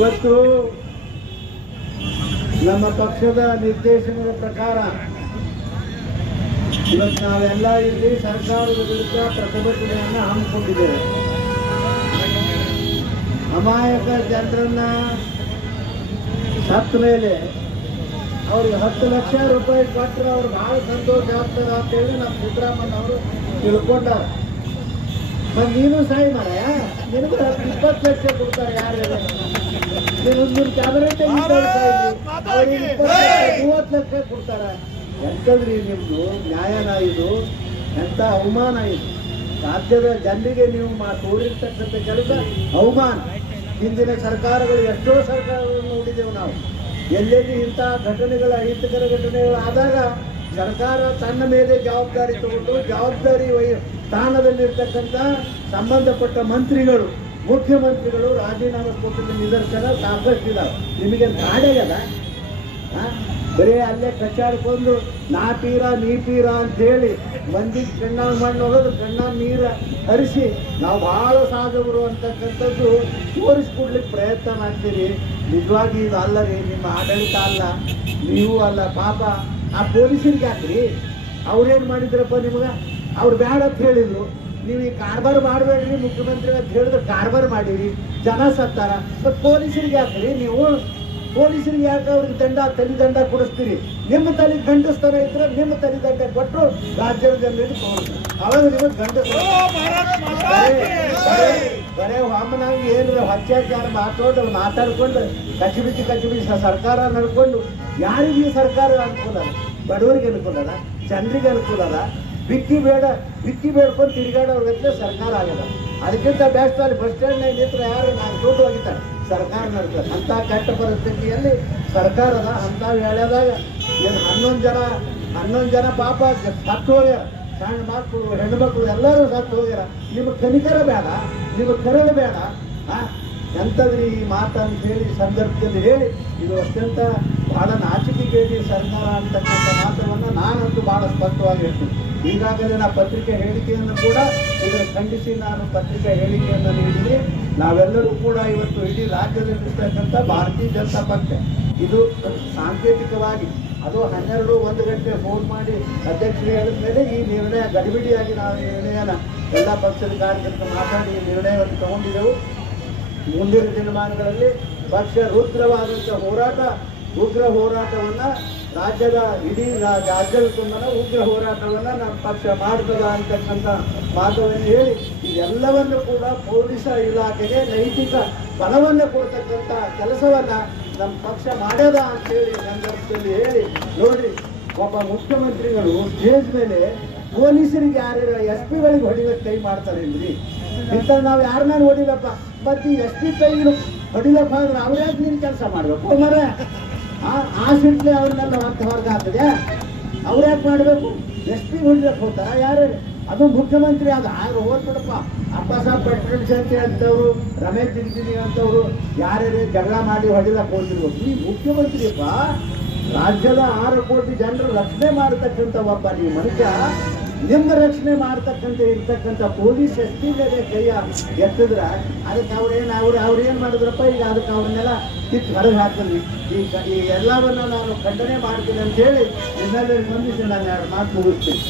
ಇವತ್ತು ನಮ್ಮ ಪಕ್ಷದ ನಿರ್ದೇಶನದ ಪ್ರಕಾರ ಇವತ್ತು ನಾವೆಲ್ಲ ಇಲ್ಲಿ ಸರ್ಕಾರದ ವಿರುದ್ಧ ಪ್ರತಿಭಟನೆಯನ್ನು ಹಮ್ಮಿಕೊಂಡಿದ್ದೇವೆ. ಅಮಾಯಕ ಜನರನ್ನ ಸತ್ತ ಮೇಲೆ ಅವ್ರಿಗೆ ಹತ್ತು ಲಕ್ಷ ರೂಪಾಯಿ ಕೊಟ್ಟರೆ ಅವ್ರು ಭಾಳ ಸಂತೋಷ ಆಗ್ತದೆ ಅಂತೇಳಿ ನಮ್ಮ ಸಿದ್ದರಾಮಯ್ಯ ಅವರು ತಿಳ್ಕೊಂಡಾರ ಮತ್ತೆ ನೀನು ಸಾಯಿ ಮಾರಾಯ, ನಿನಗೂ ಹತ್ತು ಇಪ್ಪತ್ತು ಲಕ್ಷ ಕೊಡ್ತಾರೆ ಯಾರು ನೀನು ಒಂದು ಕ್ಯಾಬಿನೆಟ್ ಮೂವತ್ತು ಲಕ್ಷ ಕೊಡ್ತಾರೆ ಎಂತದ್ರಿ ನಿಮ್ದು ನ್ಯಾಯನ ಇದು ಎಂತ ಅವಮಾನ ಇದು ರಾಜ್ಯದ ಜನರಿಗೆ ನೀವು ಮಾ ತೋರಿರ್ತಕ್ಕಂಥ ಕೆಲಸ ಅವಮಾನ ಹಿಂದಿನ ಸರ್ಕಾರಗಳು ಎಷ್ಟೋ ಸರ್ಕಾರಗಳನ್ನು ನೋಡಿದೆವು ನಾವು ಎಲ್ಲೆಲ್ಲಿ ಇಂಥ ಘಟನೆಗಳ ಅಹಿತಕರ ಘಟನೆಗಳು ಆದಾಗ ಸರ್ಕಾರ ತನ್ನ ಮೇಲೆ ಜವಾಬ್ದಾರಿ ತಗೊಂಡು ಜವಾಬ್ದಾರಿ ವೈ ಸ್ಥಾನದಲ್ಲಿರ್ತಕ್ಕಂಥ ಸಂಬಂಧಪಟ್ಟ ಮಂತ್ರಿಗಳು ಮುಖ್ಯಮಂತ್ರಿಗಳು ರಾಜೀನಾಮೆ ಕೊಟ್ಟಿದ್ದ ನಿದರ್ಶನ ಸಾಕಷ್ಟಿದ್ದಾವೆ ನಿಮಗೆ ಆ ಬರೀ ಅಲ್ಲೇ ಕಚ್ಚಾಡ್ಕೊಂಡು ನಾ ತೀರ, ನೀ ಅಂತ ಅಂತೇಳಿ ಮಂದಿಗೆ ಕಣ್ಣಾಗ ಮಣ್ಣು ಹೋದ್ರೆ ಕಣ್ಣ ನೀರ ಹರಿಸಿ ನಾವು ಭಾಳ ಸಾಧವರು ಅಂತಕ್ಕಂಥದ್ದು ತೋರಿಸ್ಕೊಡ್ಲಿಕ್ಕೆ ಪ್ರಯತ್ನ ಮಾಡ್ತೀರಿ. ನಿಜವಾಗಿ ಇದು ಅಲ್ಲ ರೀ, ನಿಮ್ಮ ಆಡಳಿತ ಅಲ್ಲ. ನೀವು ಅಲ್ಲ ಪಾಪ. ಆ ಪೊಲೀಸರಿಗೆ ಹಾಕ್ರಿ. ಅವ್ರೇನು ಮಾಡಿದ್ರಪ್ಪ ನಿಮ್ಗೆ? ಅವ್ರು ಬೇಡ ಅಂತ ಹೇಳಿದ್ರು. ನೀವು ಈ ಕಾರ್ಬಾರ್ ಮಾಡಬೇಡ್ರಿ ಮುಖ್ಯಮಂತ್ರಿ ಅಂತ ಹೇಳಿದ್ರೆ ಕಾರ್ಬಾರ್ ಮಾಡಿರಿ ಜನ ಸತ್ತಾರ. ಮತ್ತು ಪೊಲೀಸರಿಗೆ ಹಾಕ್ರಿ ನೀವು? ಪೊಲೀಸರಿಗೆ ಯಾಕೆ ಅವ್ರಿಗೆ ದಂಡ ತಲೆ ದಂಡ ಕೊಡಿಸ್ತೀರಿ? ನಿಮ್ಮ ತಲೆ ಗಂಡಸ್ತರ ಇದ್ರೆ ನಿಮ್ಮ ತಲೆ ದಂಡ ಕೊಟ್ಟು ರಾಜ್ಯದ ಜನರಿಗೆ ತೋರಿಸ್ರಿ ಅವಾಗ ನಿಮಗೆ ಗಂಡಸ್ತರ ಬರೇ ವಾಮನಾಗಿ ಏನು ಅತ್ಯಾಚಾರ ಮಾತಾಡೋದು ಮಾತಾಡ್ಕೊಂಡು ಕಚ್ಚಿಬಿಚ್ಚಿ ಕಚ್ಚಿಬಿಚ್ಚಿ ಸರ್ಕಾರ ನಡ್ಕೊಂಡು ಯಾರಿಗೆ ಈ ಸರ್ಕಾರ ಅನುಕೂಲ? ಬಡವರಿಗೆ ಅನುಕೂಲ ಜನರಿಗೆ ಅನುಕೂಲ ಅದ ಬಿಕ್ಕಿ ಬೇಡ, ಬಿಕ್ಕಿ ಬೇಡ್ಕೊಂಡು ತಿರುಗಾಡೋರ್ಗತ್ಲೆ ಸರ್ಕಾರ ಆಗದ ಅದಕ್ಕಿಂತ ಬೆಸ್ಟ್ ಅಲ್ಲಿ ಬಸ್ ಸ್ಟ್ಯಾಂಡ್ನಾಗ ನಿಂತ್ರೆ ಯಾರು ನಾನು ದುಡ್ಡು ಹೋಗಿದ್ದಾರೆ ಸರ್ಕಾರ ನಡ್ತಾರೆ ಅಂಥ ಕೆಟ್ಟ ಪರಿಸ್ಥಿತಿಯಲ್ಲಿ ಸರ್ಕಾರದ ಅಂಥ ವೇಳೆದಾಗ ಏನು ಹನ್ನೊಂದು ಜನ ಹನ್ನೊಂದು ಜನ ಪಾಪ ಸತ್ತು ಹೋಗ್ಯಾರ. ಸಣ್ಣ ಮಕ್ಕಳು ಹೆಣ್ಮಕ್ಳು ಎಲ್ಲರೂ ಸತ್ತು ಹೋಗ್ಯಾರ. ನಿಮಗೆ ಕನಿಕರ ಬೇಡ, ನಿಮಗೆ ಕರಳು ಬೇಡ? ಎಂಥದ್ರಿ ಈ ಮಾತು ಅಂತ ಹೇಳಿ ಸಂದರ್ಭದಲ್ಲಿ ಹೇಳಿ, ಇದು ಅತ್ಯಂತ ಬಹಳ ನಾಚಿಕೆಗೇಡಿ ಸರ್ಕಾರ ಅಂತಕ್ಕಂಥ ಮಾತನ್ನು ನಾನಂತೂ ಭಾಳ ಸ್ಪಷ್ಟವಾಗಿ ಹೇಳ್ತೀನಿ. ಈಗಾಗಲೇ ನಾ ಪತ್ರಿಕೆ ಹೇಳಿಕೆಯನ್ನು ಕೂಡ ಇದನ್ನು ಖಂಡಿಸಿ ನಾನು ಪತ್ರಿಕಾ ಹೇಳಿಕೆಯನ್ನು ನೀಡಿದೆ. ನಾವೆಲ್ಲರೂ ಕೂಡ ಇವತ್ತು ಇಡೀ ರಾಜ್ಯದಲ್ಲಿರ್ತಕ್ಕಂಥ ಭಾರತೀಯ ಜನತಾ ಪಕ್ಷ, ಇದು ಸಾಂಕೇತಿಕವಾಗಿ, ಅದು ಹನ್ನೆರಡು ಒಂದು ಗಂಟೆ ಫೋನ್ ಮಾಡಿ ಅಧ್ಯಕ್ಷರು ಹೇಳಿದ ಮೇಲೆ ಈ ನಿರ್ಣಯ ಗಡಿಬಿಡಿಯಾಗಿ ನಾವು ನಿರ್ಣಯನ ಎಲ್ಲ ಪಕ್ಷದ ಕಾರ್ಯಕರ್ತರು ಮಾತಾಡಿ ಈ ನಿರ್ಣಯವನ್ನು ತಗೊಂಡಿದ್ದೆವು. ಮುಂದಿನ ದಿನಮಾನಗಳಲ್ಲಿ ಪಕ್ಷ ರುದ್ರವಾದಂಥ ಹೋರಾಟ, ಉಗ್ರ ಹೋರಾಟವನ್ನ ರಾಜ್ಯದ ಇಡೀ ರಾಜ್ಯದ ಉಗ್ರ ಹೋರಾಟವನ್ನ ನಮ್ಮ ಪಕ್ಷ ಮಾಡ್ತದ ಅಂತಕ್ಕಂಥ ಮಾತವನ್ನು ಹೇಳಿ, ಇದೆಲ್ಲವನ್ನು ಕೂಡ ಪೊಲೀಸ ಇಲಾಖೆಗೆ ನೈತಿಕ ಬಲವನ್ನು ಕೊಡ್ತಕ್ಕಂಥ ಕೆಲಸವನ್ನ ನಮ್ಮ ಪಕ್ಷ ಮಾಡ್ಯದ ಅಂತೇಳಿ ಸಂದರ್ಭದಲ್ಲಿ ಹೇಳಿ ನೋಡ್ರಿ ಒಬ್ಬ ಮುಖ್ಯಮಂತ್ರಿಗಳು ಸ್ಟೇಜ್ ಮೇಲೆ ಪೊಲೀಸರಿಗೆ ಯಾರ್ಯಾರ ಎಸ್ ಪಿಗಳಿಗೆ ಹೊಡಿಲಿಕ್ಕೆ ಕೈ ಮಾಡ್ತಾರೆ ಇಲ್ರಿ ಇಂಥ ನಾವು ಯಾರನ್ನ ಹೊಡಿಲಪ್ಪ ಮತ್ತೆ ಎಸ್ ಪಿ ಕೈಗಳು ಹೊಡಿಲಪ್ಪ ಅಂದ್ರೆ ಅವ್ರು ನೀನು ಕೆಲಸ ಮಾಡಬೇಕು? ಮರ ಆ ಸಿಟ್ಲೆ ಅವ್ರನ್ನೆಲ್ಲ ಮತ್ತೆ ಹೊರಗೆ ಆಗ್ತದೆ ಅವ್ರ್ಯಾಕೆ ಮಾಡಬೇಕು? ಪಿ ಹೊಡಿಲಕ್ಕೆ ಹೋಗ್ತಾರ ಯಾರು? ಅದು ಮುಖ್ಯಮಂತ್ರಿ ಆಗ ಆಗ ಹೋಗ್ಬಿಡಪ್ಪ. ಅಪ್ಪ ಸಾಹೇಬ್ ಪಟ್ರಲ್ ಶೆಟ್ಟಿ ಅಂತವ್ರು ರಮೇಶ್ ತಿಂತೀನಿ ಅಂತವ್ರು, ಯಾರ್ಯಾರು ಜಗಳ ಮಾಡಿ ಹೊಡಿಲಕ್ಕೆ ಹೋಗಿರ್ಬೋದು ಈ ಮುಖ್ಯಮಂತ್ರಿಯಪ್ಪ ರಾಜ್ಯದ ಆರು ಕೋಟಿ ಜನರು ರಕ್ಷಣೆ ಮಾಡತಕ್ಕಂಥ ಒಬ್ಬ ನೀವು ಮನುಷ್ಯ ನಿಮ್ಮ ರಕ್ಷಣೆ ಮಾಡ್ತಕ್ಕಂಥ, ಇರ್ತಕ್ಕಂಥ ಪೊಲೀಸ್ ಎಸ್ ಪಿ ಮೇಲೆ ಕೈಯ ಎತ್ತಿದ್ರ ಅದಕ್ಕೆ ಅವ್ರೇನು ಅವ್ರು ಅವ್ರು ಏನು ಮಾಡಿದ್ರಪ್ಪ? ಈಗ ಅದಕ್ಕೆ ಅವ್ರನ್ನೆಲ್ಲ ಕಿತ್ತು ಹೊರಗೆ ಹಾಕ್ತೀನಿ. ಈ ಈ ಎಲ್ಲವನ್ನ ನಾನು ಖಂಡನೆ ಮಾಡ್ತೀನಿ ಅಂತ ಹೇಳಿ ನಿನ್ನೆಲ್ಲ ಬಂದಿದ್ದು ನಾನು ಎರಡು ಮಾತು ಮುಗಿಸ್ತೀನಿ.